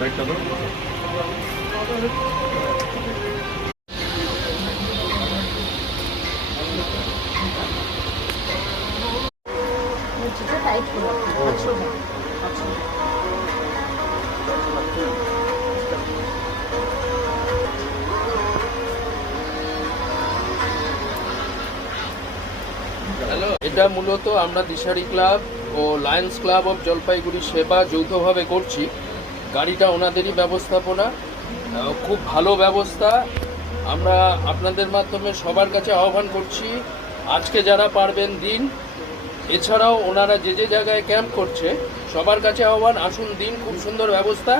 ব্যাগটা দাও। টাইট করে এটা মূলত আমরা দিশারি ক্লাব ও লায়ন্স ক্লাব অফ জলপাইগুড়ি সেবা যৌথভাবে করছি। গাড়িটা ওনাদেরই ব্যবস্থাপনা, খুব ভালো ব্যবস্থা। আমরা আপনাদের মাধ্যমে সবার কাছে আহ্বান করছি, আজকে যারা পারবেন দিন, এছাড়াও ওনারা যে যে জায়গায় ক্যাম্প করছে সবার কাছে আহ্বান, আসুন দিন। খুব সুন্দর ব্যবস্থা,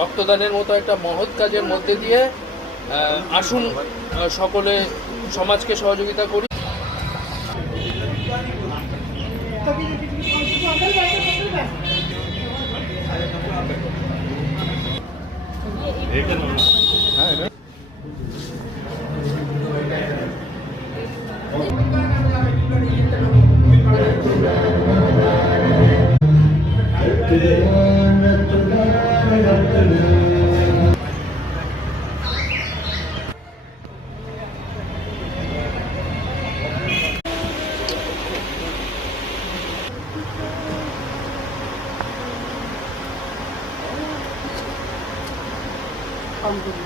রক্তদানের মতো একটা মহৎ কাজের মধ্যে দিয়ে আসুন সকলে সমাজকে সহযোগিতা করি। কম করি